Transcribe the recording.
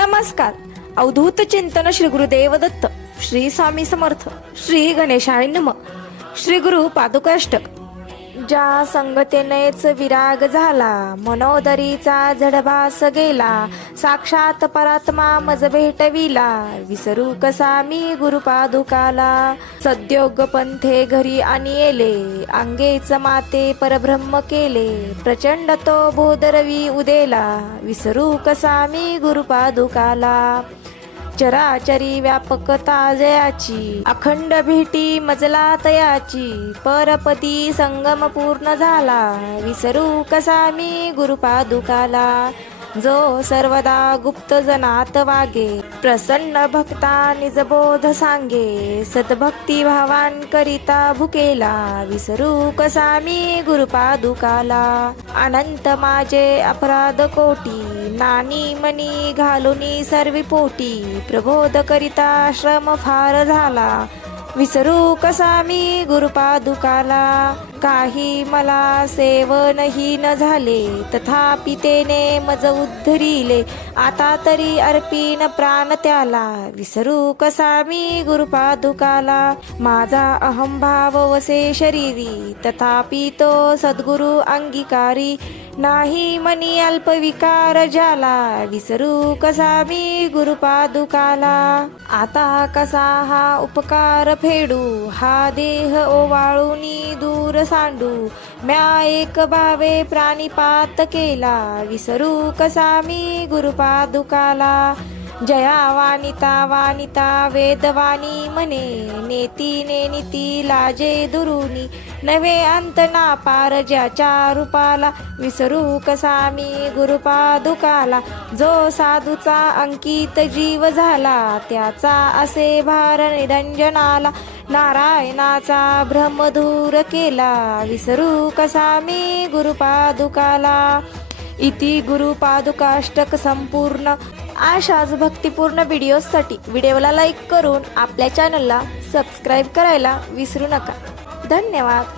नमस्कार. अवधूत चिंतन श्री गुरुदेव दत्त, श्री स्वामी समर्थ, श्री गणेशाय नमः. श्री गुरु पादुकाष्टक. ज्या संगतेनेच विराग झाला, मनोदरीचा जडभास गेला, साक्षात परात्मा मज भेटविला, विसरू कसा मी गुरुपादुकाला. सद्योग पंथे घरी आणि येले, अंगेच माते परब्रह्म केले, प्रचंड तो बोधरवी उदेला, विसरू कसा मी गुरुपादुकाला. चराचरी व्यापकता जयाची, अखंड भेटी मजला तयाची, परपती संगम पूर्ण झाला, विसरू कसा मी गुरुपादुकाला. जो सर्वदा गुप्त जनात वागे, प्रसन्न भक्ता निजबोध सांगे, सद्भक्ती भावान करिता भुकेला, विसरू कसा मी गुरुपादुकाला. अनंत माझे अपराध कोटी, नानी मनी घालुनी सर्वी पोटी, प्रबोध करिता श्रम फार झाला, विसरू कसा मी गुरुपादुकाला. काही मला सेवनही न झाले, तथापि तेने मज उद्धरिले, आता तरी अर्पीन प्राण त्याला, विसरू कसा मी गुरुपादुकाला. माझा अहंभाव वसे शरीरी, तथापि तो सद्गुरु अंगीकारी, नाही मनी अल्पविकार झाला, विसरू कसा मी गुरुपादुकाला. आता कसा हा उपकार फेडू, हा देह ओवाळूनी दूर सांडू, म्या एक भावे प्राणिपात केला, विसरू कसा मी गुरुपादुकाला. जया वानिता वानिता वेदवाणी म्हणे, नेती नेनिती लाजे दुरुनी, नवे अंत ना पार ज्याच्या रूपाला, विसरू कसा मी गुरुपादुकाला. जो साधूचा अंकित जीव झाला, त्याचा असे भार निरंजनाला, नारायणाचा भ्रम दूर केला, विसरू कसा मी गुरुपादुकाला. इति गुरुपादुकाष्टक संपूर्ण. अशाच भक्तिपूर्ण व्हिडिओसाठी व्हिडिओला लाईक करून आपल्या चॅनलला सबस्क्राईब करायला विसरू नका. धन्यवाद.